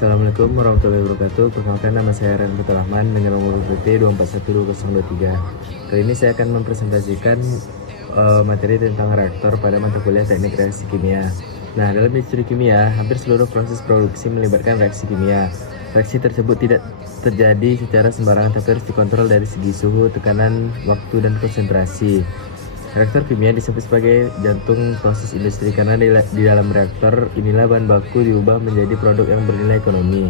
Assalamualaikum warahmatullahi wabarakatuh. Perkenalkan, nama saya Ren Fatur Rahman dengan nomor UPT 2412023. Kali ini saya akan mempresentasikan materi tentang reaktor pada mata kuliah Teknik Reaksi Kimia. Nah, dalam industri kimia, hampir seluruh proses produksi melibatkan reaksi kimia. Reaksi tersebut tidak terjadi secara sembarangan tapi harus dikontrol dari segi suhu, tekanan, waktu, dan konsentrasi. Reaktor kimia disebut sebagai jantung proses industri karena di dalam reaktor inilah bahan baku diubah menjadi produk yang bernilai ekonomi.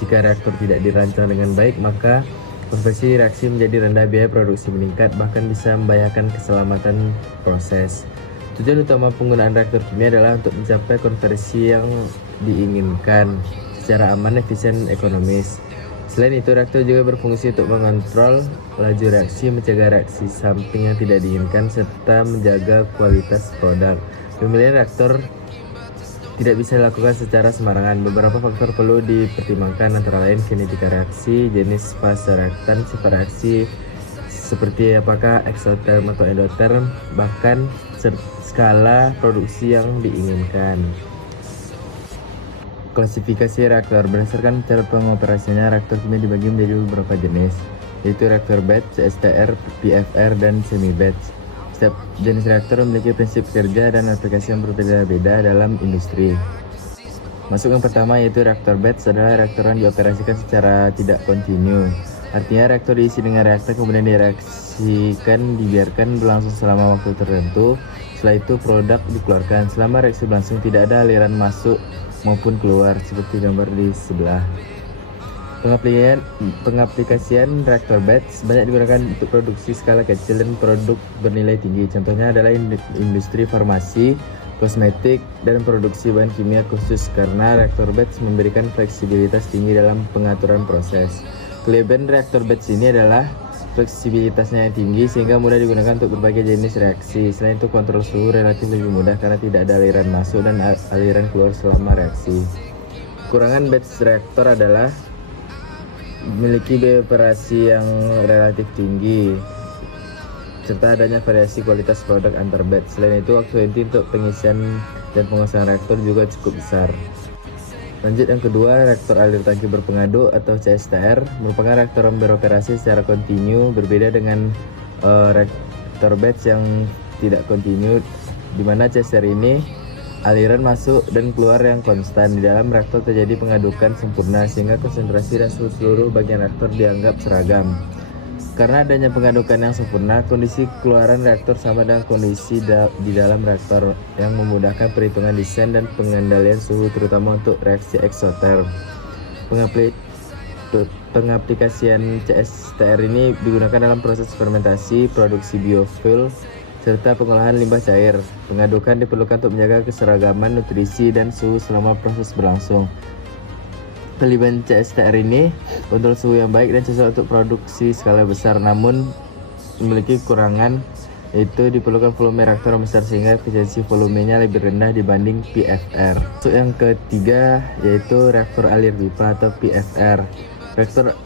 Jika reaktor tidak dirancang dengan baik, maka konversi reaksi menjadi rendah, biaya produksi meningkat, bahkan bisa membahayakan keselamatan proses. Tujuan utama penggunaan reaktor kimia adalah untuk mencapai konversi yang diinginkan secara aman, efisien, ekonomis. Selain itu, reaktor juga berfungsi untuk mengontrol laju reaksi, mencegah reaksi samping yang tidak diinginkan, serta menjaga kualitas produk. Pemilihan reaktor tidak bisa dilakukan secara sembarangan. Beberapa faktor perlu dipertimbangkan, antara lain kinetika reaksi, jenis fase reaktan, sifat reaksi seperti apakah eksoterm atau endoterm, bahkan skala produksi yang diinginkan. Klasifikasi reaktor berdasarkan cara pengoperasiannya, reaktor kimia dibagi menjadi beberapa jenis, yaitu reaktor batch, CSTR, PFR, dan semi batch. Setiap jenis reaktor memiliki prinsip kerja dan aplikasi yang berbeda-beda dalam industri. Masuk yang pertama, yaitu reaktor batch adalah reaktor yang dioperasikan secara tidak kontinu. Artinya reaktor diisi dengan reaktor kemudian dibiarkan berlangsung selama waktu tertentu. Setelah itu produk dikeluarkan. Selama reaksi berlangsung tidak ada aliran masuk maupun keluar seperti gambar di sebelah. Pengaplikasian reaktor batch banyak digunakan untuk produksi skala kecil dan produk bernilai tinggi. Contohnya adalah industri farmasi, kosmetik, dan produksi bahan kimia khusus karena reaktor batch memberikan fleksibilitas tinggi dalam pengaturan proses. Kelebihan reaktor batch ini adalah fleksibilitasnya yang tinggi sehingga mudah digunakan untuk berbagai jenis reaksi. Selain itu, kontrol suhu relatif lebih mudah karena tidak ada aliran masuk dan aliran keluar selama reaksi. Kekurangan batch reaktor adalah memiliki biaya operasi yang relatif tinggi serta adanya variasi kualitas produk antar batch. Selain itu, waktu inti untuk pengisian dan pengosongan reaktor juga cukup besar. Lanjut yang kedua, reaktor alir tangki berpengaduk atau CSTR merupakan reaktor yang beroperasi secara kontinu, berbeda dengan reaktor batch yang tidak kontinu, di mana CSTR ini aliran masuk dan keluar yang konstan. Di dalam reaktor terjadi pengadukan sempurna sehingga konsentrasi dan suhu seluruh bagian reaktor dianggap seragam. Karena adanya pengadukan yang sempurna, kondisi keluaran reaktor sama dengan kondisi di dalam reaktor yang memudahkan perhitungan desain dan pengendalian suhu terutama untuk reaksi eksoterm. Pengaplikasian CSTR ini digunakan dalam proses fermentasi, produksi biofuel, serta pengolahan limbah cair. Pengadukan diperlukan untuk menjaga keseragaman nutrisi dan suhu selama proses berlangsung. Kelebihan CSTR ini kontrol suhu yang baik dan cocok untuk produksi skala besar, namun memiliki kekurangan, yaitu diperlukan volume reaktor yang besar sehingga efisiensi volumenya lebih rendah dibanding PFR. Masuk yang ketiga, yaitu reaktor alir pipa atau PFR. Reaktor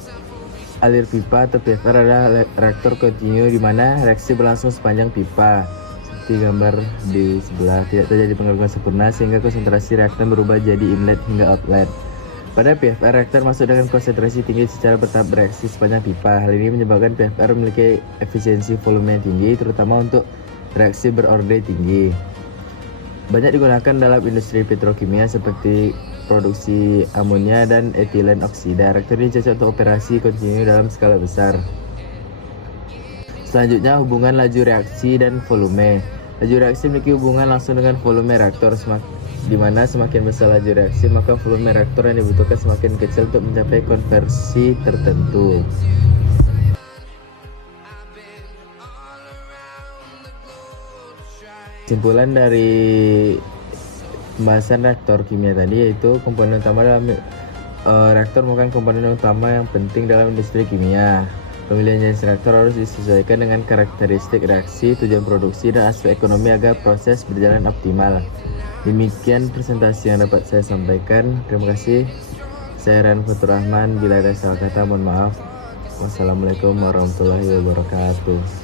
alir pipa atau PFR adalah reaktor kontinu di mana reaksi berlangsung sepanjang pipa. Seperti gambar di sebelah, tidak terjadi pengadukan sempurna sehingga konsentrasi reaktor berubah jadi inlet hingga outlet. Pada PFR, reaktor masuk dengan konsentrasi tinggi secara bertahap bereaksi sepanjang pipa. Hal ini menyebabkan PFR memiliki efisiensi volume yang tinggi, terutama untuk reaksi berorde tinggi. Banyak digunakan dalam industri petrokimia seperti produksi amonia dan etilen oksida. Reaktor ini cocok untuk operasi kontinu dalam skala besar. Selanjutnya, hubungan laju reaksi dan volume. Laju reaksi memiliki hubungan langsung dengan volume reaktor, di mana semakin besar laju reaksi maka volume reaktor yang dibutuhkan semakin kecil untuk mencapai konversi tertentu. Kesimpulan dari pembahasan reaktor kimia tadi, yaitu komponen utama dalam reaktor merupakan komponen utama yang penting dalam industri kimia. Pemilihan jenis reaktor harus disesuaikan dengan karakteristik reaksi, tujuan produksi, dan aspek ekonomi agar proses berjalan optimal. Demikian presentasi yang dapat saya sampaikan. Terima kasih. Saya Ren Fatur Rahman. Bila ada salah kata mohon maaf. Wassalamualaikum warahmatullahi wabarakatuh.